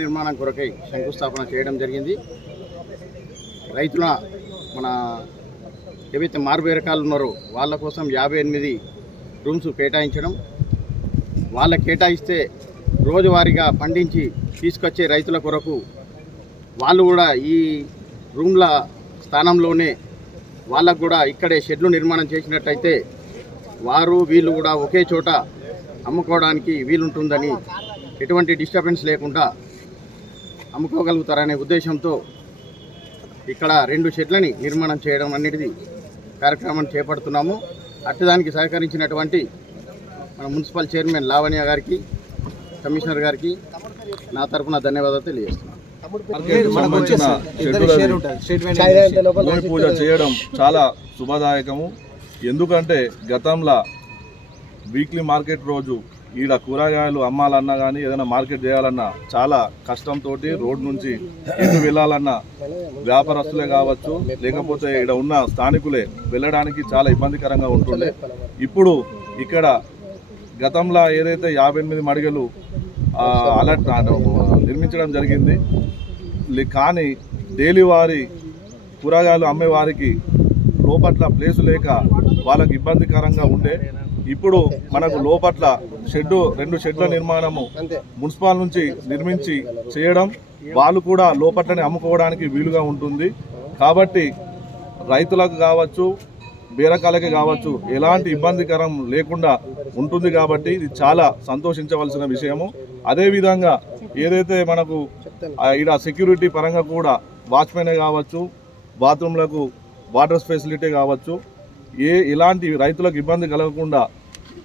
నిర్మాణం కొరకై శంకుస్థాపన చేయడం జరిగింది. రైతుల మన ఏవైతే మార్బేరకాలు ఉన్నారో వాళ్ళ కోసం 58 రూమ్స్ కేటాయించడం, వాళ్ళ కేటాయిస్తే రోజువారీగా పండించి తీసుకొచ్చే రైతుల కొరకు వాళ్ళు కూడా ఈ రూమ్ల స్థానంలోనే వాళ్ళకు కూడా ఇక్కడే షెడ్లు నిర్మాణం చేసినట్టయితే వీళ్ళు కూడా ఒకే చోట అమ్ముకోవడానికి వీలుంటుందని, ఎటువంటి డిస్టర్బెన్స్ లేకుండా అమ్ముకోగలుగుతారనే ఉద్దేశంతో ఇక్కడ 2 షెడ్లని నిర్మాణం చేయడం అనేది కార్యక్రమాన్ని చేపడుతున్నాము. అట్టదానికి సహకరించినటువంటి మన మున్సిపల్ చైర్మన్ లావణ్య గారికి, కమిషనర్ గారికి నా తరఫున ధన్యవాదాలు తెలియజేస్తున్నాను. భూమి పూజ చేయడం చాలా శుభదాయకము. ఎందుకంటే గతంలో వీక్లీ మార్కెట్ రోజు ఈడ కూరగాయలు అమ్మాలన్నా కానీ ఏదైనా మార్కెట్ చేయాలన్నా చాలా కష్టంతో రోడ్ నుంచి ఎటు వెళ్ళాలన్నా వ్యాపారస్తులే కావచ్చు, లేకపోతే ఇక్కడ ఉన్న స్థానికులే వెళ్ళడానికి చాలా ఇబ్బందికరంగా ఉంటుండే. ఇప్పుడు ఇక్కడ గతంలో ఏదైతే 58 మడిగలు అలర్ట్ నిర్మించడం జరిగింది, కానీ డైలీ వారి కూరగాయలు అమ్మేవారికి లోపట్ల ప్లేసు లేక వాళ్ళకి ఇబ్బందికరంగా ఉండే. ఇప్పుడు మనకు లోపట్ల 2 షెడ్ల నిర్మాణము మున్సిపల్ నుంచి నిర్మించి చేయడం, వాళ్ళు కూడా లోపట్లనే అమ్ముకోవడానికి వీలుగా ఉంటుంది. కాబట్టి రైతులకు కావచ్చు, బేరకాలకి కావచ్చు ఎలాంటి ఇబ్బందికరం లేకుండా ఉంటుంది. కాబట్టి ఇది చాలా సంతోషించవలసిన విషయము. అదేవిధంగా ఏదైతే మనకు ఇక్కడ సెక్యూరిటీ పరంగా కూడా వాచ్మెనే కావచ్చు, బాత్రూంలకు వాటర్ ఫెసిలిటీ కావచ్చు, ఎలాంటి రైతులకు ఇబ్బంది కలగకుండా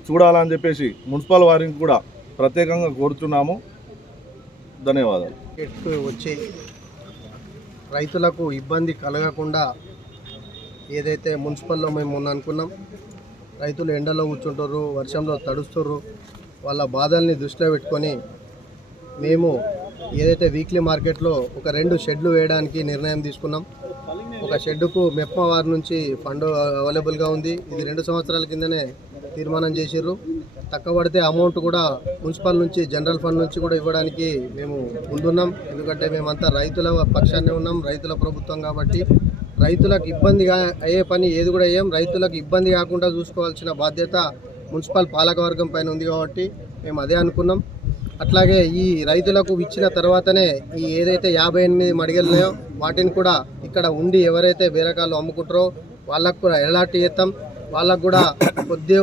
చూడాలని చెప్పేసి మున్సిపల్ వారిని కూడా ప్రత్యేకంగా కోరుతున్నాము. ధన్యవాదాలు. వచ్చి రైతులకు ఇబ్బంది కలగకుండా ఏదైతే మున్సిపల్లో మేము మొన్న అనుకున్నాం, రైతులు ఎండలో కూర్చుంటారు, వర్షంలో తడుస్తుర్రు, వాళ్ళ బాధల్ని దృష్టిలో పెట్టుకొని మేము ఏదైతే వీక్లీ మార్కెట్లో ఒక 2 షెడ్లు వేయడానికి నిర్ణయం తీసుకున్నాం. ఒక షెడ్డుకు మెప్మా వారి నుంచి ఫండ్ అవైలబుల్గా ఉంది. ఇది 2 సంవత్సరాల కిందనే తీర్మానం చేసిర్రు. తక్కువ పడితే అమౌంట్ కూడా మున్సిపల్ నుంచి, జనరల్ ఫండ్ నుంచి కూడా ఇవ్వడానికి మేము ముందున్నాం. ఎందుకంటే మేమంతా రైతుల పక్షాన్నే ఉన్నాం, రైతుల ప్రభుత్వం కాబట్టి రైతులకు ఇబ్బందిగా అయ్యే పని ఏది కూడా అయ్యాం. రైతులకు ఇబ్బంది కాకుండా చూసుకోవాల్సిన బాధ్యత మున్సిపల్ పాలకవర్గం పైన ఉంది కాబట్టి మేము అదే అనుకున్నాం. అట్లాగే ఈ రైతులకు ఇచ్చిన తర్వాతనే ఈ ఏదైతే 58 మడిగలు ఉన్నాయో వాటిని కూడా ఇక్కడ ఉండి ఎవరైతే బేరకాలు అమ్ముకుంటారో వాళ్ళకు కూడా ఎలాంటి చేస్తాం. వాళ్ళకు కూడా కొద్ది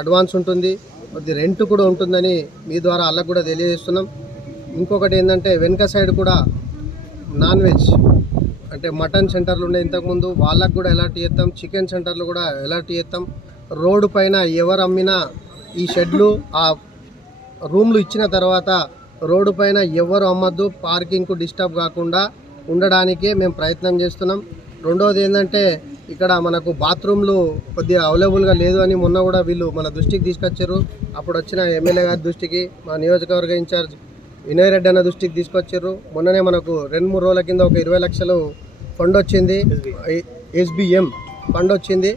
అడ్వాన్స్ ఉంటుంది, కొద్ది రెంట్ కూడా ఉంటుందని మీ ద్వారా వాళ్ళకు కూడా తెలియజేస్తున్నాం. ఇంకొకటి ఏంటంటే వెనుక సైడ్ కూడా నాన్ వెజ్ అంటే మటన్ సెంటర్లు ఉండే ఇంతకుముందు, వాళ్ళకు కూడా ఎలాంటి చేస్తాం. చికెన్ సెంటర్లు కూడా ఎలాంటి చేస్తాం. రోడ్డు పైన ఎవరు అమ్మినా ఈ షెడ్లు ఆ రూమ్లు ఇచ్చిన తర్వాత రోడ్డు పైన ఎవరు అమ్మద్దు, పార్కింగ్కు డిస్టర్బ్ కాకుండా ఉండడానికే మేము ప్రయత్నం చేస్తున్నాం. రెండవది ఏంటంటే ఇక్కడ మనకు బాత్రూమ్లు కొద్దిగా అవైలబుల్గా లేదు అని మొన్న కూడా వీళ్ళు మన దృష్టికి తీసుకొచ్చారు. అప్పుడు వచ్చిన ఎమ్మెల్యే గారి దృష్టికి, మా నియోజకవర్గ ఇన్ఛార్జ్ వినయ్ రెడ్డి అన్న దృష్టికి తీసుకొచ్చారు. మొన్ననే మనకు 2-3 రోజుల కింద ఒక 20 లక్షలు ఫండ్ వచ్చింది, SBM ఫండ్ వచ్చింది.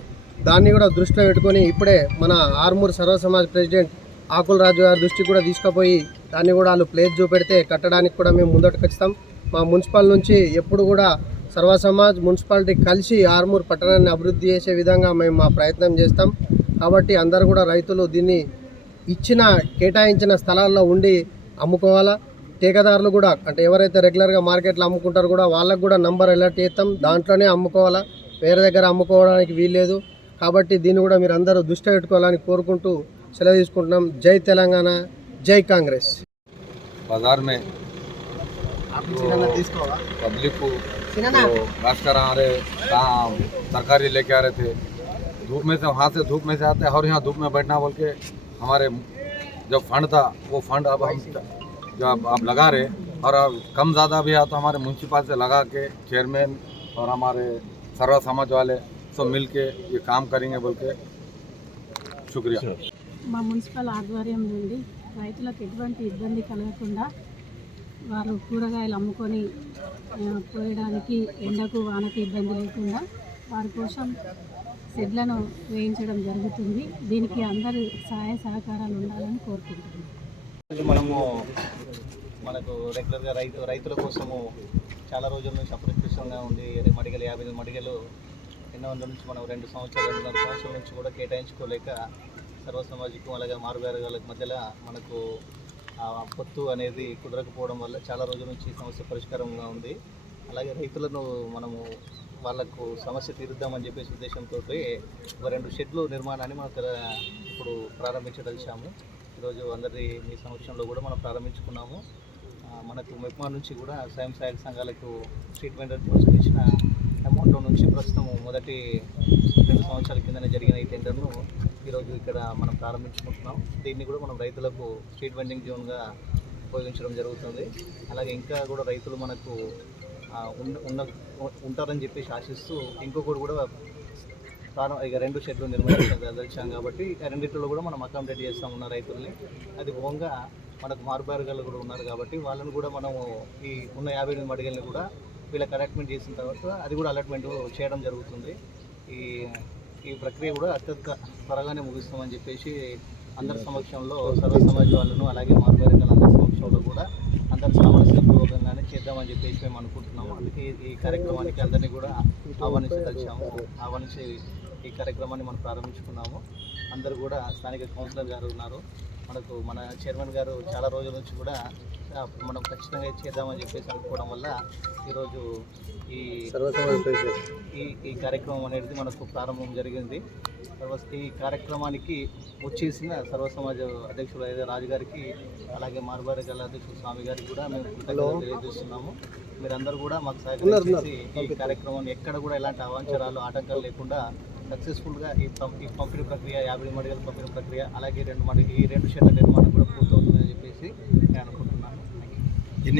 దాన్ని కూడా దృష్టిలో పెట్టుకొని ఇప్పుడే మన ఆర్మూర్ సర్వ సమాజ్ ప్రెసిడెంట్ ఆకుల రాజు గారి దృష్టికి కూడా తీసుకుపోయి దాన్ని కూడా వాళ్ళు ప్లేస్ చూపెడితే కట్టడానికి కూడా మేము ముందటకు వస్తాం. మా మున్సిపల్ నుంచి ఎప్పుడు కూడా సర్వ సమాజ్ మున్సిపాలిటీ కలిసి ఆర్మూర్ పట్టణాన్ని అభివృద్ధి చేసే విధంగా మేము మా ప్రయత్నం చేస్తాం. కాబట్టి అందరూ కూడా రైతులు దీన్ని కేటాయించిన స్థలాల్లో ఉండి అమ్ముకోవాలా. ఠేకాదారులు కూడా అంటే ఎవరైతే రెగ్యులర్గా మార్కెట్లో అమ్ముకుంటారో కూడా వాళ్ళకు కూడా నంబర్ అలర్ట్ చేస్తాం, దాంట్లోనే అమ్ముకోవాలా, వేరే దగ్గర అమ్ముకోవడానికి వీల్లేదు. కాబట్టి దీన్ని కూడా మీరు అందరూ దృష్టి పెట్టుకోవాలని కోరుకుంటూ సెలవు తీసుకుంటున్నాం. జై తెలంగాణ, జై కాంగ్రెస్. बाजार में पब्लिक को घास करा रहे, कहाँ सरकारी लेके आ रहे थे, धूप में से, वहाँ से धूप में से आते हैं और यहाँ धूप में बैठना बोल के हमारे जो फंड था वो फंड अब हम जो आप लगा रहे, और कम ज़्यादा भी है तो हमारे म्यूनसिपल से लगा के चेयरमैन और हमारे सर्व समाज वाले सब मिल के ये काम करेंगे बोल के शुक्रिया. మా మున్సిపల్ ఆధ్వర్యం నుండి రైతులకు ఎటువంటి ఇబ్బంది కలగకుండా వారు కూరగాయలు అమ్ముకొని పోయడానికి ఎండకు వానకు ఇబ్బంది లేకుండా వారి కోసం షెడ్లను వేయించడం జరుగుతుంది. దీనికి అందరూ సహాయ సహకారాలు ఉండాలని కోరుకుంటున్నాం. మనము మనకు రెగ్యులర్గా రైతుల కోసము చాలా రోజుల నుంచి అప్రత్యక్షంగా ఉంది. మడిగలు 50 మడిగలు ఎన్నో వందల నుంచి మనం 2 సంవత్సరాల నుంచి కూడా కేటాయించుకోలేక సర్వ సమాజికం అలాగే మారువేరగాల మధ్యలో మనకు పొత్తు అనేది కుదరకపోవడం వల్ల చాలా రోజుల నుంచి ఈ సమస్య పరిష్కారంగా ఉంది. అలాగే రైతులను మనము వాళ్ళకు సమస్య తీరుద్దామని చెప్పేసి ఉద్దేశంతో ఒక 2 షెడ్లు నిర్మాణాన్ని మనం ఇప్పుడు ప్రారంభించదలిచాము. ఈరోజు అందరి మీ సమక్షంలో కూడా మనం ప్రారంభించుకున్నాము. మనకు మెప్మా నుంచి కూడా స్వయం సహాయక సంఘాలకు స్ట్రీట్ వెండర్ కోసం ఇచ్చిన అమౌంట్లో నుంచి ప్రస్తుతం మొదటి 2 సంవత్సరాల కిందనే జరిగిన ఈ టెండర్ను ఈరోజు ఇక్కడ మనం ప్రారంభించుకుంటున్నాం. దీన్ని కూడా మనం రైతులకు స్ట్రీట్ వెండింగ్ జోన్గా ఉపయోగించడం జరుగుతుంది. అలాగే ఇంకా కూడా రైతులు మనకు ఉంటారని చెప్పేసి ఆశిస్తూ ఇంకొకటి కూడా ఇక 2 షెడ్లు నిర్మించాం కాబట్టి ఆ రెండింటిలో కూడా మనం అకామిడేట్ చేస్తాం ఉన్న రైతుల్ని. అది ఓన్గా మనకు మారుబారుగాలు కూడా ఉన్నారు కాబట్టి వాళ్ళని కూడా మనము ఈ ఉన్న 58 మడిగల్ని కూడా వీళ్ళకి అలాట్మెంట్ చేసిన తర్వాత అది కూడా అలాట్మెంట్ చేయడం జరుగుతుంది. ఈ ప్రక్రియ కూడా అత్యంత త్వరగానే ముగిస్తామని చెప్పేసి అందరి సమక్షంలో సర్వ సమాజ్ వాళ్ళను అలాగే మారుబారుగాల అందరి సమక్షంలో కూడా అందరి సామరస్యపూర్వకంగానే చేద్దామని చెప్పేసి మేము అనుకుంటున్నాము. అందుకే ఈ కార్యక్రమానికి అందరినీ కూడా ఆహ్వానించి ఈ కార్యక్రమాన్ని మనం ప్రారంభించుకున్నాము. అందరూ కూడా స్థానిక కౌన్సిలర్ గారు ఉన్నారు, మనకు మన చైర్మన్ గారు చాలా రోజుల నుంచి కూడా మనం ఖచ్చితంగా చేద్దామని చెప్పేసి అనుకోవడం వల్ల ఈరోజు ఈ కార్యక్రమం అనేది మనకు ప్రారంభం జరిగింది. ఈ కార్యక్రమానికి వచ్చేసిన సర్వ సమాజ అధ్యక్షుడు రాజు గారికి అలాగే మారుబారుగాల అధ్యక్షుడు స్వామి గారికి కూడా మేము కృతజ్ఞతలు తెలియజేస్తున్నాము. మీరందరూ కూడా మాకు సహకరించి ఈ కార్యక్రమాన్ని ఎక్కడ కూడా ఎలాంటి అవాంఛనాలు ఆటంకాలు లేకుండా సక్సెస్ఫుల్గా ఈ పంపిణీ ప్రక్రియ 50 మడిగల పంపిణీ ప్రక్రియ అలాగే 2 షెడ్ల నిర్మాణం కూడా పూర్తవుతుందని చెప్పేసి నేను అనుకుంటున్నాను.